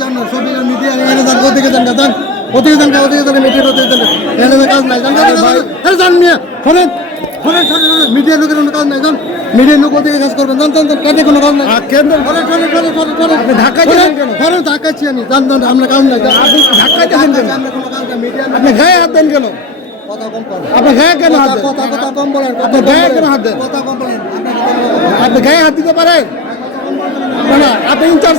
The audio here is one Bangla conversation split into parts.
চান না সবই মিডিয়া এখানে যান ওদিকে যান যান ওদিকে যান ওদিকে যান মিডিয়ার ওদিকে যান। এখানে কাজ নাই যান যান আরে যান মিয়া শোনেন শোনেন শোনেন মিডিয়ার লোকের কোনো কাজ নাই যান। মিডিয়ার লোক ওদিকে কাজ করবেন যান যান যান কাটে কোনো কাজ নাই। কেন্দ্র শোনেন শোনেন শোনেন শোনেন শোনেন ঢাকা যান শোনেন ঢাকাচ্ছি আমি যান যান আমরা কাজ নাই আপনি ঢাকা যান কেন? আপনি গায়ে হাত দেন কেন? কথা কম করেন আপনি গায়ে কেন হাত কথা কথা কম বলেন আপনি গায়ে কেন হাত দেন? কথা কম বলেন আপনি গায়ে হাত দিতে পারেন? না না আপনি ইনচার্জ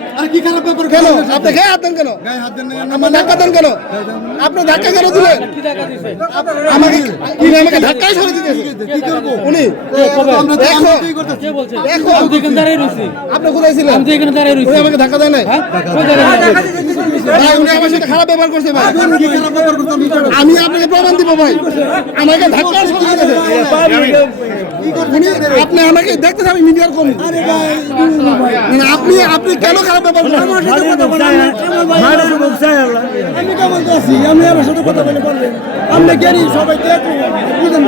কি খারাপ ব্যাপার কেন আপনি গায়ে হাত দেন কেন? গায়ে হাত দেন না আপনি ধাক্কা দেন কেন? আপনি ধাক্কা কেন দিলেন? আমাকে কি আমাকে ধাক্কাই সরে দিতেছে? কি করব? উনি দেখো। আমরা কি করতেছি। কে বলছে? দেখো আমি এখানে দাঁড়িয়ে রয়েছি আপনি কোথায় ছিলেন? আমি এখানে দাঁড়িয়ে আমাকে ধাক্কা দেয় নাই। হ্যাঁ? ভাই উনি আমার সাথে খারাপ ব্যবহার করছে ভাই। আমি আপনাকে প্রমাণ দিব ভাই। আমাকে ধাক্কা উনি আপনি আমাকে দেখতেছেন আমি মিডিয়ার কর্মী। মানে আপনি আপনি কেন খারাপ ব্যবহার করছেন আমি কেমন আছি? আমি আমার সাথে কথা বলে বললেন আপনি জ্ঞানী সবাই বুঝেন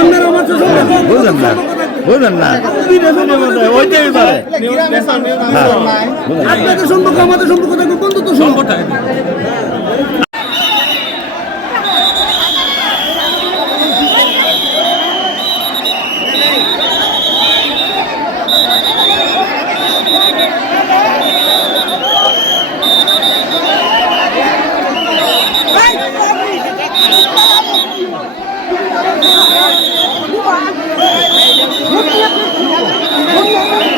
আপনার আমার তো বুঝলেন না। বুঝলেন না। ওইটাই আপনাদের সম্পর্ক আমাদের সম্পর্ক Thank you.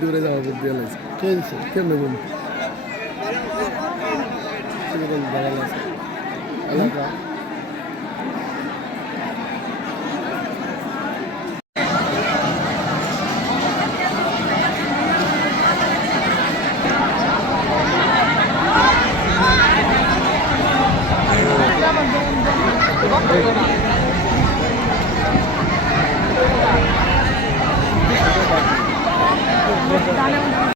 দূরে যাওয়া বুদ্ধি আলাইছে কেনছে কেমনে বলুন? Vamos,